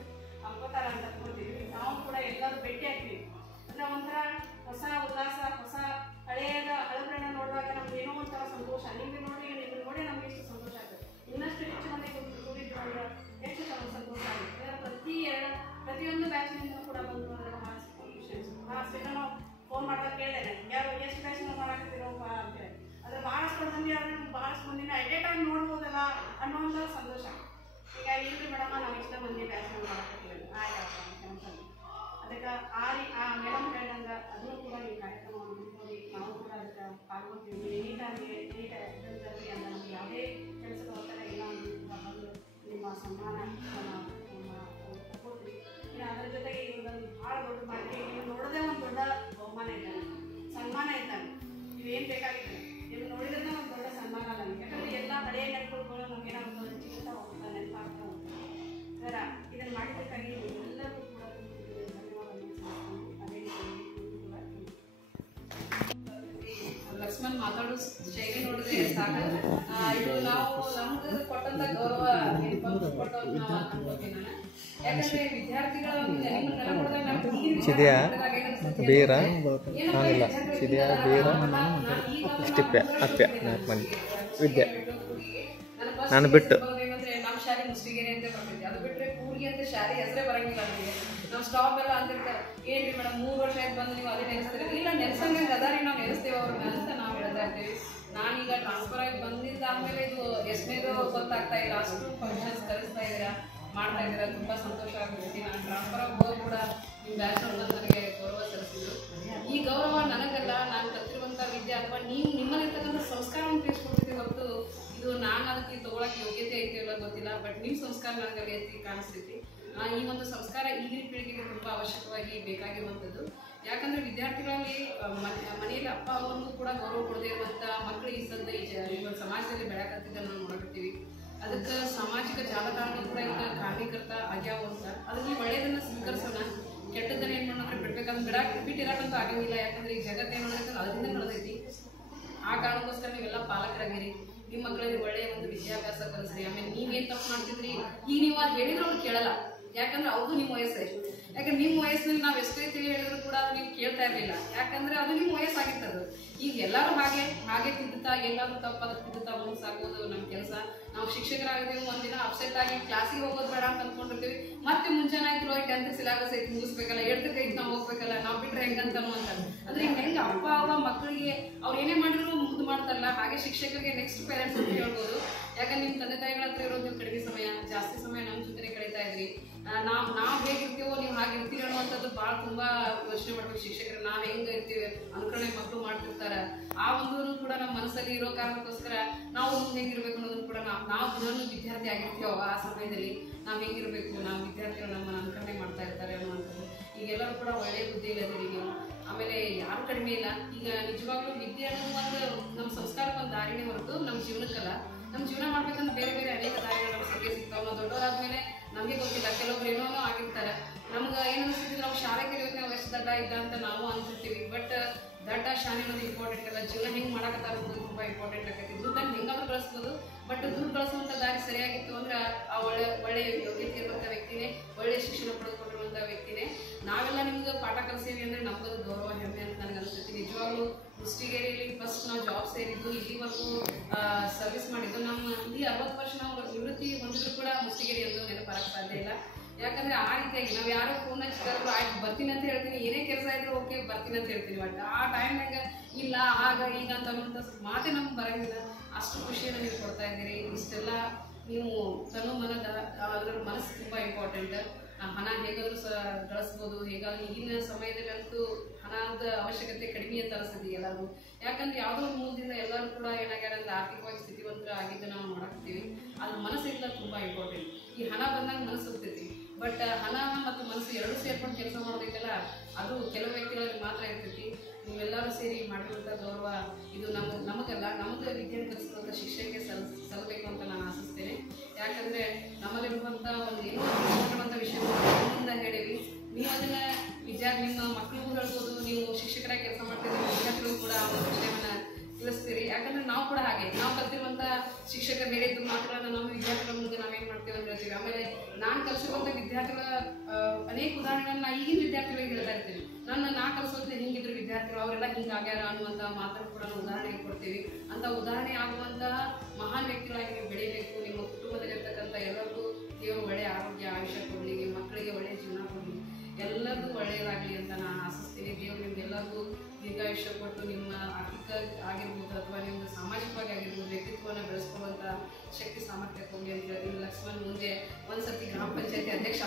ಹಮ್ಕೋತಾರೆ ಅಂತ ಅಂದ್ಕೊಳ್ತೀವಿ. ನಾವು ಕೂಡ ಎಲ್ಲರೂ ಭೇಟಿ ಆಗ್ತೀವಿ. ಅಂದರೆ ಒಂಥರ ಹೊಸ ಉಲ್ಲಾಸ, ಹೊಸ ಹಳೆಯದನ್ನ ನೋಡುವಾಗ ನಮ್ಗೆ ಏನೋ ಒಂಥರ ಸಂತೋಷ. ನಿಮಗೆ ನೋಡಿ ನಮ್ಗೆ ಎಷ್ಟು ಸಂತೋಷ ಆಗ್ತದೆ. ಇನ್ನಷ್ಟು ಹೆಚ್ಚು ಮಂದಿ ಕೂಡಿದ್ರು ಅಂದ್ರೆ ಹೆಚ್ಚು ಸಂತೋಷ ಆಗುತ್ತೆ. ಪ್ರತಿಯೊಂದು ಬ್ಯಾಚಿನಿಂದ ಕೂಡ ಬಂದು ಅಂದರೆ ಭಾಳ ನಾವು ಫೋನ್ ಮಾಡಿದಾಗ ಕೇಳಿದ್ದೇನೆ, ಯಾರು ಎಷ್ಟು ಬ್ಯಾಚಿನ ಮಾಡಾಕತ್ತಿರೋಪ್ಪ ಅಂತೇಳಿ. ಆದರೆ ಭಾಳಷ್ಟು ಮಂದಿ ಭಾಳಷ್ಟು ಮಂದಿನ ಎಟೆಟಾಗಿ ನೋಡ್ಬೋದಲ್ಲ ಅನ್ನೋಂಥ ಸಂತೋಷ. ಈಗ ಇಲ್ರಿ ಮೇಡಮ್ ನಾವು ಇಷ್ಟ ಮಂದಿ ಬ್ಯಾಚಿನ ಮಾಡಾಕತ್ತೀವಿ, ಆಯ್ತಪ್ಪ ಅಂತ ಅದಕ್ಕೆ ಆ ಮೇಡಮ್ ಹೇಳಿದಂಗೆ ಅದನ್ನು ಕೂಡ ನೀವು ಕಾರ್ಯಕ್ರಮವನ್ನು ನೋಡಿ ನಾವು ಕೂಡ ಅದಕ್ಕೆ ಪಾಲ್ಗೊಳ್ತೀವಿ. ನೀಟಾಗಿ ಇದರಲ್ಲಿ ಅಂತ ನಮಗೆ ಯಾವುದೇ ಕೆಲಸದ ಒತ್ತಡ ಇಲ್ಲ ಬಂದು ನಿಮ್ಮ ಸನ್ಮಾನ ಕೊಡ್ತೀವಿ. ಇನ್ನು ಅದರ ಜೊತೆಗೆ ಇದೊಂದು ಭಾಳ ದೊಡ್ಡ ಮಾಡಿ ನೀವು ನೋಡೋದೇ ಒಂದು ದೊಡ್ಡ ಬಹುಮಾನ ಇದ್ದಾನೆ, ಸನ್ಮಾನ ಇದ್ದಾನೆ. ಇವೇನು ಬೇಕಾಗಿದೆ ನೀವು ನೋಡಿದ್ರೆ ಒಂದು ದೊಡ್ಡ ಸನ್ಮಾನ ನಮಗೆ. ಯಾಕಂದರೆ ಎಲ್ಲ ಹಳೆಯ ನೆನಪುಗಳು ನಮಗೇನಾಗ್ತದೆ ಚಿಕಿತ್ಸೆ ಹೋಗ್ತಾ ನೆನಪಾಗ್ತಾ ಹೋಗ್ತದೆ. ಸರ ಇದನ್ನು ಮಾಡಬೇಕಾಗಿ ಎಲ್ಲರಿಗೂ ಕೂಡ ಲಕ್ಷ್ಮಣ್ ಮಾತಾಡೋ ಶೈಲಿ ನೋಡಿದ್ರೆ ಸಾಕು. ಇದು ನಾವು ನಮ್ಗೆ ಕೊಟ್ಟಂತ ಗೌರವ ಕೊಟ್ಟವ್ರು ನಾವು ಅನ್ಕೋತೀನಿ ನಾನು. ಯಾಕಂದ್ರೆ ವಿದ್ಯಾರ್ಥಿಗಳ ನಾನು ಬಿಟ್ಟು ನಮ್ಮ ಶಾಲೆ ಮುಸ್ಲಿಗೆರೆ ಅಂತ ಬರ್ತಿದ್ದೆ. ಅದು ಬಿಟ್ಟರೆ ಕೂರ್ಗಿ ಅಂತ ಶಾಲೆ ಹೆಸರೇ ಬರಂಗಿಲ್ಲ ನಮಗೆ. ನಾವು ಸ್ಟಾಪ್ ಎಲ್ಲ ಅಂದಿರ್ತಾರೆ, ಏನ್ರಿ ಮೇಡಮ್ 3 ವರ್ಷ ಆಯ್ತು ಬಂದು ನೀವು ಅದೇ ನೆನೆಸ್ತೀರಿ. ಇಲ್ಲ ನೆನೆಸಂಗೆ ಅದಾರಿ ನಾವು ನೆನೆಸ್ತೇವೆ ಅವ್ರನ್ನ ಅಂತ ನಾವು ಹೇಳ್ತಾ ಇದ್ದೀವಿ. ನಾನೀಗ ಟ್ರಾನ್ಸ್ಫರ್ ಆಗಿ ಬಂದಿದ್ದಾದ್ಮೇಲೆ ಇದು ಎಷ್ಟನೇದು ಗೊತ್ತಾಗ್ತಾ ಇಲ್ಲ, ಅಷ್ಟು ಫಂಕ್ಷನ್ಸ್ ಕಲಿಸ್ತಾ ಇದ್ದೀರಾ, ಮಾಡ್ತಾ ಇದ್ದೀರಾ, ತುಂಬ ಸಂತೋಷ ಆಗ್ಬಿಡ್ತೀನಿ. ನಾನು ಟ್ರಾನ್ಸ್ಫರ್ ಆಗಿ ಹೋಗಿ ಕೂಡ ನಿಮ್ಮ ಬ್ಯಾಚ್ ನನಗೆ ಗೌರವ ಸಲ್ಲಿಸಿದ್ರು. ಈ ಗೌರವ ನನಗಲ್ಲ, ನಾನು ಕಲ್ತಿರುವಂಥ ವಿದ್ಯೆ ಅಥವಾ ನೀವು ನಿಮ್ಮಲ್ಲಿರ್ತಕ್ಕಂಥ ಸಂಸ್ಕಾರವನ್ನು ತಿಳಿಸ್ಕೊಡ್ತಿದ್ದೀವಿ ಹೊರತು ಇದು ನಾನು ಅದಕ್ಕೆ ತೊಗೊಳಕ್ಕೆ ಯೋಗ್ಯತೆ ಐತೆ ಇಲ್ಲ ಗೊತ್ತಿಲ್ಲ. ಬಟ್ ನಿಮ್ಮ ಸಂಸ್ಕಾರ ನನಗೆ ಎತ್ತಿ ಕಾಣಿಸ್ತೈತಿ. ಈ ಒಂದು ಸಂಸ್ಕಾರ ಈಗಿನ ಪೀಳಿಗೆಗೆ ತುಂಬ ಅವಶ್ಯಕವಾಗಿ ಬೇಕಾಗಿರುವಂಥದ್ದು. ಯಾಕಂದರೆ ವಿದ್ಯಾರ್ಥಿಗಳಲ್ಲಿ ಮನೆಯಲ್ಲಿ ಅಪ್ಪ ಅವರಿಗೂ ಕೂಡ ಗೌರವ ಕೊಡದೇ ಇರುವಂಥ ಮಕ್ಕಳು ಈ ಒಂದು ಸಮಾಜದಲ್ಲಿ ಬೆಳೆಯಕತ್ತಿದ್ದನ್ನು ನಾವು ನೋಡಕತ್ತೀವಿ. ಅದಕ್ಕೆ ಸಾಮಾಜಿಕ ಜಾಲತಾಣಗಳು ಕೂಡ ಈಗ ಕಾರಣೀಕರ್ತ ಆಗ್ಯಾವ ಅಂತ. ಅದಕ್ಕೆ ಒಳ್ಳೆಯದನ್ನು ಸ್ವೀಕರಿಸೋಣ, ಕೆಟ್ಟದ್ದನ್ನು ಏನು ಮಾಡೋಣ ಬಿಡ್ಬೇಕಂದ್ರೆ ಬಿಟ್ಟಿರೋಕ್ಕಂತೂ ಆಗಂಗಿಲ್ಲ. ಯಾಕಂದರೆ ಈ ಜಗತ್ತು ಏನು ಮಾಡೋದಕ್ಕೆ ಅದರಿಂದ ನಡೆದೈತಿ. ಆ ಕಾರಣಕ್ಕೋಸ್ಕರ ನೀವೆಲ್ಲ ಪಾಲಕರಾಗಿರಿ, ನಿಮ್ಮ ಮಕ್ಕಳಿಗೆ ಒಳ್ಳೆಯ ಒಂದು ವಿದ್ಯಾಭ್ಯಾಸ ಕಲಿಸ್ರಿ. ಆಮೇಲೆ ನೀವೇನು ತಪ್ಪು ಮಾಡ್ತಿದ್ರಿ ಈಗ ನೀವು ಅದು ಹೇಳಿದ್ರೆ ಅವ್ರು ಕೇಳಲ್ಲ, ಯಾಕಂದ್ರೆ ಅವ್ರು ನಿಮ್ಮ ವಯಸ್ಸೇ. ಯಾಕಂದ್ರೆ ನಿಮ್ಮ ವಯಸ್ಸಿನಲ್ಲಿ ನಾವು ಎಷ್ಟೇ ತಿಳಿ ಹೇಳಿದ್ರು ಕೂಡ ಅದು ನೀವು ಕೇಳ್ತಾ ಇರಲಿಲ್ಲ, ಯಾಕಂದ್ರೆ ಅದು ನಿಮ್ಮ ವಯಸ್ಸಾಗಿತ್ತದು. ಈಗ ಎಲ್ಲರೂ ಹಾಗೆ ತಿದ್ದುತ್ತಾ ಎಲ್ಲರೂ ತಪ್ಪಾದ ತಿದ್ದುತ್ತಾ ಮುಂದೆ ಸಾಗೋದು ನಮ್ಮ ಕೆಲಸ. ನಾವು ಶಿಕ್ಷಕರಾಗಿದ್ದೀವಿ, ಒಂದಿನ ಅಪ್ಸೆಟ್ ಆಗಿ ಕ್ಲಾಸಿಗೆ ಹೋಗೋದು ಬೇಡ ಅಂತ ಅಂದ್ಕೊಂಡಿರ್ತೀವಿ. ಮತ್ತೆ ಮುಂಚೆನೇ ಆಯ್ತು 10th ಸಿಲೆಬಸ್ ಐತಿ ಮುಗಿಸ್ಬೇಕಲ್ಲ, 8th ಐತಿ ನಾವು ಹೋಗ್ಬೇಕಲ್ಲ, ನಾವು ಬಿಟ್ರೆ ಹೆಂಗಂತನೂ ಅಂತ. ಅಂದ್ರೆ ಹೆಂಗೆ ಅಪ್ಪ ಅವ್ವ ಮಕ್ಕಳಿಗೆ ಅವ್ರು ಏನೇ ಮಾಡಿದ್ರು ಮುದ್ದು ಮಾಡ್ತಾರಲ್ಲ, ಹಾಗೆ ಶಿಕ್ಷಕರಿಗೆ ನೆಕ್ಸ್ಟ್ ಪೇರೆಂಟ್ಸ್ ಅಂತ ಹೇಳ್ಬೋದು. ಯಾಕಂದ್ರೆ ನಿಮ್ಮ ತಂದೆ ತಾಯಿಗಳ ಹತ್ರ ಇರೋದು ನೀವು ಕಡಿಮೆ ಸಮಯ, ಜಾಸ್ತಿ ಸಮಯ ನಮ್ಮ ಜೊತೆ ಕಳೀತಾ ಇದ್ರಿ. ನಾವು ಹೇಗಿರ್ತೀವೋ ನೀವು ಹಾಗಿರ್ತೀವಿ ಅನ್ನುವಂಥದ್ದು ಭಾಳ ತುಂಬ ಯೋಚನೆ ಮಾಡ್ಬೇಕು ಶಿಕ್ಷಕರು. ನಾವು ಹೆಂಗೆ ಇರ್ತೀವಿ ಅನುಕರಣೆ ಮಕ್ಕಳು ಮಾಡ್ತಿರ್ತಾರೆ, ಆ ಒಂದು ಕೂಡ ನಮ್ಮ ಮನಸ್ಸಲ್ಲಿ ಇರೋ ಕಾರಣಕ್ಕೋಸ್ಕರ ನಾವು ಮುಂದೆ ಹೆಂಗಿರ್ಬೇಕು ಅನ್ನೋದನ್ನು ಕೂಡ ನಾವು ದಿನಾನು ವಿದ್ಯಾರ್ಥಿ ಆಗಿರ್ತೀವೋ ಆ ಸಮಯದಲ್ಲಿ ನಾವು ಹೆಂಗಿರ್ಬೇಕು, ನಾವು ವಿದ್ಯಾರ್ಥಿಗಳು ನಮ್ಮನ್ನು ಅನುಕರಣೆ ಮಾಡ್ತಾ ಇರ್ತಾರೆ ಅನ್ನುವಂಥದ್ದು. ಈಗೆಲ್ಲರೂ ಕೂಡ ಒಳ್ಳೆಯ ಬುದ್ಧಿ ಇಲ್ಲದಿರಿ ನೀವು. ಆಮೇಲೆ ಯಾರು ಕಡಿಮೆ ಇಲ್ಲ. ಈಗ ನಿಜವಾಗ್ಲೂ ವಿದ್ಯೆ ಅನ್ನೋದು ಒಂದು ನಮ್ಮ ಸಂಸ್ಕಾರಕ್ಕೆ ಒಂದು ದಾರಿನೇ ಹೊರತು ನಮ್ಮ ಜೀವನಕ್ಕಲ್ಲ. ನಮ್ಮ ಜೀವನ ಮಾಡ್ಬೇಕಂದ್ರೆ ಬೇರೆ ಬೇರೆ ಅನೇಕ ದಾರಿಗಳು ನಮ್ಮ ಸಿಗ್ತಾವೆ. ನಾವು ದೊಡ್ಡವರಾದ್ಮೇಲೆ ನಮಗೆ ಗೊತ್ತಿಲ್ಲ, ಕೆಲವೊಬ್ರು ಏನೋ ಆಗಿರ್ತಾರೆ. ನಮ್ಗೆ ಏನು ಅನಿಸ್ತಿದ್ರೆ ನಾವು ಶಾಲೆ ಕಲಿಯೋಕೆ ನಾವು ಎಷ್ಟು ದಡ್ಡ ಇದ್ದ ಅಂತ ನಾವು ಅನ್ಸಿರ್ತೀವಿ. ಬಟ್ ದಡ್ಡ ಶಾಲೆ ಅನ್ನೋದು ಇಂಪಾರ್ಟೆಂಟ್ ಅಲ್ಲ, ಜೀವನ ಹೆಂಗೆ ಮಾಡಕತ್ತಾರ ಅನ್ನೋದು ತುಂಬ ಇಂಪಾರ್ಟೆಂಟ್ ಆಗೈತಿ. ದುಡ್ಡನ್ನು ಹೆಂಗಾದ್ರೂ ಬಳಸ್ಬೋದು, ಬಟ್ ದುಡ್ಡು ಬಳಸುವಂಥ ದಾರಿ ಸರಿಯಾಗಿತ್ತು ಅಂದ್ರೆ ಆ ಒಳ್ಳೆಯ ಯೋಗ್ಯತೆ ಇರುವಂಥ ವ್ಯಕ್ತಿನೇ, ಒಳ್ಳೆಯ ಶಿಕ್ಷಣ ಪಡೆದುಕೊಂಡಿರುವಂಥ ವ್ಯಕ್ತಿನೇ. ನಾವೆಲ್ಲ ನಿಮ್ಗೆ ಪಾಠ ಕಲಿಸೀವಿ ಅಂದರೆ ನಮ್ಗದು ಗೌರವ ಹೆಮ್ಮೆ ಅಂತ ನನಗೆ ಅನಿಸ್ತೈತಿ. ನಿಜವಾಗ್ಲೂ ಮುಸ್ಲಿಗೆರೆಯಲ್ಲಿ ಫಸ್ಟ್ ನಾವು ಜಾಬ್ ಸೇರಿದ್ದು, ಇಲ್ಲಿವರೆಗೂ ಸರ್ವಿಸ್ ಮಾಡಿದ್ದು. ನಮ್ಮ ಇಲ್ಲಿ 60 ವರ್ಷ ನಾವು ನಿವೃತ್ತಿ ಹೊಂದಿದ್ರು ಕೂಡ ಮುಸ್ಲಿಗೆರೆ ಎಂದು ನೆನಪಾರಕ್ಕೆ ಸಾಧ್ಯ ಇಲ್ಲ. ಯಾಕಂದರೆ ಆ ರೀತಿಯಾಗಿ ನಾವು ಯಾರೋ ಫೋನ್ ಹಚ್ಚಿದ್ರು ಆಯ್ತು ಬರ್ತೀನಿ ಅಂತ ಹೇಳ್ತೀನಿ, ಏನೇ ಕೆಲಸ ಇದ್ರು ಓಕೆ ಬರ್ತೀನಿ ಅಂತ ಹೇಳ್ತೀನಿ. ಬಟ್ ಆ ಟೈಮ್ನಾಗ ಇಲ್ಲ ಆಗ ಈಗ ಅಂತ ಅನ್ನೋಂಥ ಮಾತೇ ನಮ್ಗೆ ಬರೋಂಗಿಲ್ಲ. ಅಷ್ಟು ಖುಷಿಯನ್ನು ನೀವು ಕೊಡ್ತಾ ಇದ್ದೀರಿ. ಇಷ್ಟೆಲ್ಲ ನೀವು ತನು ಮನದ ಅದರ ಮನಸ್ಸು ತುಂಬ ಇಂಪಾರ್ಟೆಂಟ್. ಹಣ ಹೇಗಾದರೂ ಗಳಿಸ್ಬೋದು. ಹೇಗಾಗಿ ಈಗಿನ ಸಮಯದಲ್ಲಿ ಅಂತೂ ಹಣದ ಅವಶ್ಯಕತೆ ಕಡಿಮೆ ಅಂತ ಅನಿಸ್ತದೆ ಎಲ್ಲರಿಗೂ. ಯಾಕಂದ್ರೆ ಯಾವುದೋ ಒಂದು ಮೂಲದಿಂದ ಎಲ್ಲರೂ ಕೂಡ ಏನಾಗ್ಯಾರ ಅಂದ್ರೆ ಆರ್ಥಿಕವಾಗಿ ಸ್ಥಿತಿವಂತರ ಆಗಿದ್ದು ನಾವು ನೋಡಾಕ್ತೀವಿ. ಅದು ಮನಸ್ಸಿಂದ ತುಂಬ ಇಂಪಾರ್ಟೆಂಟ್. ಈ ಹಣ ಬಂದಾಗ ಮನಸ್ಸು ಹೋಗ್ತೈತಿ, ಬಟ್ ಹಣ ಮತ್ತು ಮನಸ್ಸು ಎರಡೂ ಸೇರ್ಕೊಂಡು ಕೆಲಸ ಮಾಡೋದಕ್ಕೆಲ್ಲ ಅದು ಕೆಲವು ವ್ಯಕ್ತಿಗಳಲ್ಲಿ ಮಾತ್ರ ಇರ್ತೈತಿ. ನೀವೆಲ್ಲರೂ ಸೇರಿ ಮಾಡಿರುವಂಥ ಗೌರವ ಇದು ನಮಗಲ್ಲ, ನಮಗೆ ವಿದ್ಯೆ ಕಲಿಸುವಂಥ ಶಿಕ್ಷೆಗೆ ಸಲ್ಲಬೇಕು ಅಂತ ನಾನು ಆಶಿಸ್ತೇನೆ. ಯಾಕಂದರೆ ನಮ್ಮಲ್ಲಿರುವಂಥ ಒಂದು ಏನೋ ವಿಷಯವನ್ನು ಹೇಳಿವಿ, ಹೇಳ್ಬೋದು, ನೀವು ಶಿಕ್ಷಕರಾಗಿ ಕೆಲಸ ಮಾಡ್ತಿದ್ದೀರಿ, ವಿದ್ಯಾರ್ಥಿಗಳು ಕೂಡ ಆ ಒಂದು ವಿಷಯವನ್ನ ತಿಳಿಸ್ತೀರಿ. ಯಾಕಂದ್ರೆ ನಾವು ಕೂಡ ಹಾಗೆ ನಾವು ಕಲ್ತಿರುವಂತ ಶಿಕ್ಷಕರು ಹೇಳಿದ್ದು ಮಾತುಗಳನ್ನ ನಾವು ವಿದ್ಯಾರ್ಥಿಗಳ ಮುಂದೆ ನಾವೇನ್ ಮಾಡ್ತೀವಿ ಅಂತ ಹೇಳ್ತೀವಿ. ಆಮೇಲೆ ನಾನು ಕಲಿಸಿರುವಂತ ವಿದ್ಯಾರ್ಥಿಗಳ ಅನೇಕ ಉದಾಹರಣೆಗಳನ್ನ ಈಗಿನ ವಿದ್ಯಾರ್ಥಿಗಳಿಗೆ ಹೇಳ್ತಾ ಇರ್ತೀವಿ. ನಾ ಕಲಿಸೋದ್ರಿಂದ ಹಿಂಗಿದ್ರು ವಿದ್ಯಾರ್ಥಿಗಳು ಅವರೆಲ್ಲ ಹಿಂಗಾಗ್ಯಾರ ಅನ್ನುವಂತ ಮಾತನ್ನು ಕೂಡ ನಾವು ಉದಾಹರಣೆಗೆ ಕೊಡ್ತೀವಿ. ಅಂತ ಉದಾಹರಣೆ ಆಗುವಂತ ಮಹಾನ್ ವ್ಯಕ್ತಿಗಳಾಗಿ ನೀವು ಬೆಳಿಬೇಕು. ನಿಮ್ಮ ಕುಟುಂಬದಲ್ಲಿರ್ತಕ್ಕಂಥ ಎಲ್ಲರಿಗೂ ದೇವರು ಒಳ್ಳೆಯ ಆರೋಗ್ಯ ಆಯುಷ್ಯ ಕೊಡಲಿ, ನಿಮ್ಮ ಮಕ್ಕಳಿಗೆ ಒಳ್ಳೆಯ ಜೀವನ ಕೊಡಲಿ, ಎಲ್ಲರಿಗೂ ಒಳ್ಳೆಯದಾಗಲಿ ಅಂತ ನಾನು ಆಶಿಸ್ತೀನಿ. ದೇವರು ನಿಮ್ಗೆಲ್ಲರಿಗೂ ದೀರ್ಘಾಯುಷ್ಯ ಕೊಟ್ಟು ನಿಮ್ಮ ಆರ್ಥಿಕ ಆಗಿರ್ಬೋದು ಅಥವಾ ನಿಮ್ಮದು ಸಾಮಾಜಿಕವಾಗಿ ಆಗಿರ್ಬೋದು ವ್ಯಕ್ತಿತ್ವವನ್ನು ಬೆಳೆಸ್ಕೊಳ್ಳುವಂಥ ಶಕ್ತಿ ಸಾಮರ್ಥ್ಯ ಕೊಡಲಿ ಅಂತ ಹೇಳಿ ಲಕ್ಷ್ಮಣ್ ಮುಂದೆ ಒಂದ್ಸತಿ ಗ್ರಾಮ ಪಂಚಾಯತಿ ಅಧ್ಯಕ್ಷ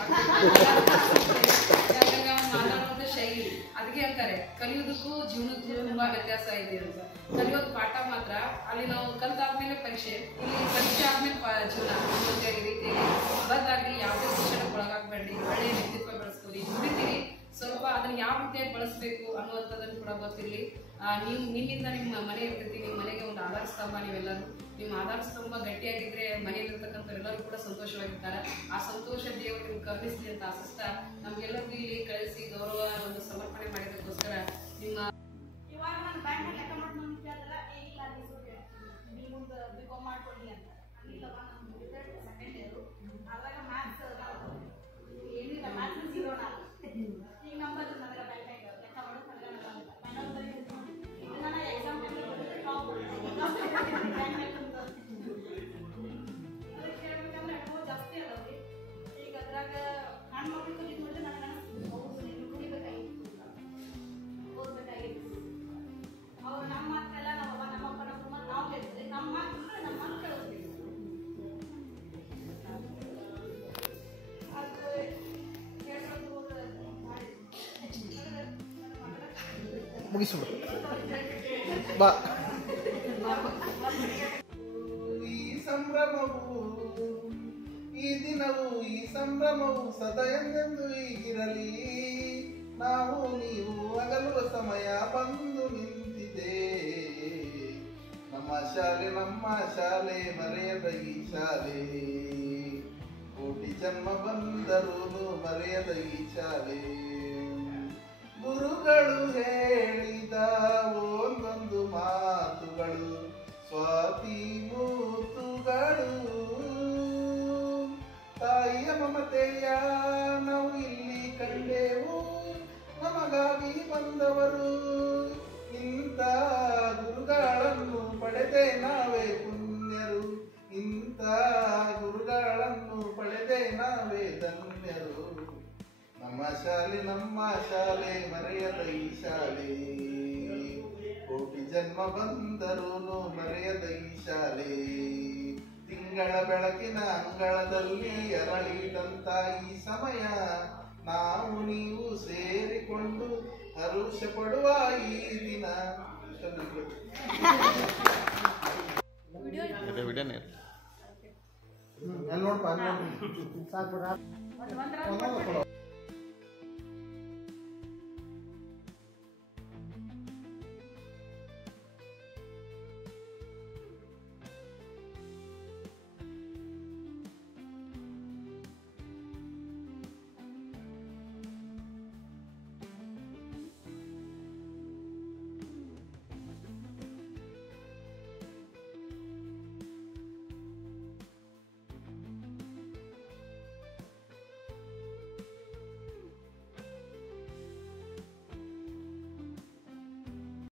ಯಾಕಂದ್ರೆ ಅವ್ನು ಮಾತಾಡುವಂಥ ಶೈಲಿ ಅದಕ್ಕೆ ಅಂತಾರೆ ಕಲಿಯೋದಕ್ಕೂ ಜೀವನಕ್ಕೂ ತುಂಬಾ ವ್ಯತ್ಯಾಸ ಇದೆ ಅಂತ. ಕಲಿಯೋದು ಪಾಠ ಮಾತ್ರ, ಅಲ್ಲಿ ನಾವು ಕಲ್ತಾದ್ಮೇಲೆ ಪರೀಕ್ಷೆ, ಇಲ್ಲಿ ಪರೀಕ್ಷೆ ಆದ್ಮೇಲೆ ಜೀವನ ಅನ್ನುವಂಥ ರೀತಿಯಲ್ಲಿ ಬದಲಾಗಿ ಯಾವುದೇ ಶಿಕ್ಷಣಕ್ಕೆ ಒಳಗಾಗಬೇಡಿ, ಒಳ್ಳೆಯ ವ್ಯಕ್ತಿತ್ವ ಬೆಳೆಸ್ಕೊಳ್ಳಿ, ದುಡಿತೀರಿ ಸ್ವಲ್ಪ ಅದನ್ನ ಯಾವ ರೀತಿಯಾಗಿ ಬಳಸಬೇಕು ಅನ್ನುವಂಥದ್ದನ್ನು ಕೂಡ ಗೊತ್ತಿರಲಿ. ನೀವು ನಿಮ್ಮಿಂದ ನಿಮ್ಮ ಮನೆ ಇರ್ತೈತಿ, ನಿಮ್ಮ ಮನೆಗೆ ಒಂದು ಆಧಾರ ಸ್ತಂಭ. ನೀವೆಲ್ಲರೂ ನಿಮ್ಮ ಆಧಾರ ಸ್ತಂಭ ಗಟ್ಟಿಯಾಗಿದ್ರೆ ಮನೆಯಲ್ಲಿರ್ತಕ್ಕಂಥವ್ರೆಲ್ಲರೂ ಕೂಡ ಸಂತೋಷವಾಗಿರ್ತಾರೆ. ಆ ಸಂತೋಷ ದೇವರು ನಿಮ್ಗೆ ಕರುಣಿಸ್ಲಿ ಅಂತ ಆಶಿಸ್ತಾ ನಮ್ಗೆಲ್ಲರಿಗೂ ಇಲ್ಲಿ ಕಳಿಸಿ ಗೌರವ ಒಂದು ಸಮರ್ಪಣೆ ಮಾಡಿದಕ್ಕೋಸ್ಕರ ನಿಮ್ಮ ಇವಾಗ ನಾನು ಬ್ಯಾಂಕ್ ಲೆಕ್ಕ ಮಾಡ್ಕೊಂಡು ಕೇಳಿದ್ರೆ ಇಲ್ಲ ನೀವು ಮುಂದೆ ಬಿಕಾಮ್ ಮಾಡ್ಕೊಡಿ ಅಂತ ಇಲ್ಲವ ನಮ್ಮ ರಿಸಲ್ಟ್ ಸೆಕೆಂಡ್ ಇಯರು ಅದ್ರಾಗ ಮ್ಯಾಥ್ಸ್ ಏನಿಲ್ಲ ಮ್ಯಾಥ್ಸ್ ಜೀರೋ ನಾನು ಈಗ ನಂಬರ್ ನನಗೆ ಬ್ಯಾಂಕ್ ಲೆಕ್ಕ ಮಾಡೋದು ನನಗೆ ನಾನು ಎಕ್ಸಾಮ್ ಟಾಪ್ ಬ್ಯಾಂಕ್ ಅದಕ್ಕೆ ಹೇಳ್ಬೇಕಂದ್ರೆ ಅನುಭವ ಜಾಸ್ತಿ ಅದಾವ್ರಿ. ಈಗ ಅದ್ರಾಗ ನನ್ನ ಮಕ್ಕಳು ಕಲಿತು ನೋಡಿದ್ರೆ ನನಗೆ ಹೌದು ನೀನು ಕುಡಿಬೇಕಾಗಿತ್ತು ಓದ್ಬೇಕಾಗಿತ್ತು. ಅವ್ರು ನಮ್ಮ ಮಾತೆಲ್ಲ ನಾವಪ್ಪ ನಮ್ಮಪ್ಪ ನಮ್ಮ ನಾವು ಹೇಳ್ತೀವಿ, ನಮ್ಮ ಮಾತು ನಮ್ಮ ಮಾತು ಕೇಳಿಸ್ತೀವಿ. ಅದು ಮುಗಿಸ್ಬಿಡು ಬಾ. ಈ ಸಂಭ್ರಮವು ಈ ದಿನವು ಈ ಸಂಭ್ರಮವು ಸದಾ ಎಂದೆಂದು ಹೀಗಿರಲಿ. ನಾವು ನೀವು ಅಗಲುವ ಸಮಯ ಬಂದು ನಿಂತಿದೆ. ನಮ್ಮ ಶಾಲೆ ಮರೆಯದ ಈ ಶಾಲೆ. ಕೋಟಿ ಜನ್ಮ ಬಂದರೂ ಮರೆಯದ ಈ ಶಾಲೆ. ಗುರುಗಳು ಹೇಳಿದ ಒಂದೊಂದು ಮಾತುಗಳು ಸ್ವಾತಿ ಮೂತುಗಳು. ತಾಯಿಯ ಮಮತೆಯ ನಾವು ಇಲ್ಲಿ ಕಂಡೆವು, ನಮಗಾಗಿ ಬಂದವರು. ಇಂಥ ಗುರುಗಳನ್ನು ಪಡೆದೆ ನಾವೇ ಪುಣ್ಯರು, ಇಂಥ ಗುರುಗಳನ್ನು ಪಡೆದೆ ನಾವೇ ಧನ್ಯರು. ನಮ್ಮ ಶಾಲೆ ಮರೆಯದ ಈ ಶಾಲೆ. ಕೋಟಿ ಜನ್ಮ ಬಂದರೂ ಮರೆಯದ ಈ ಶಾಲೆ. ತಿಂಗಳ ಬೆಳಕಿನ ಅಂಗಳದಲ್ಲಿ ಅರಳಿದಂತ ಈ ಸಮಯ, ನಾವು ನೀವು ಸೇರಿಕೊಂಡು ಹರುಷ ಪಡುವ ಈ ದಿನ. ನೋಡ್ಪ ಸಾಕು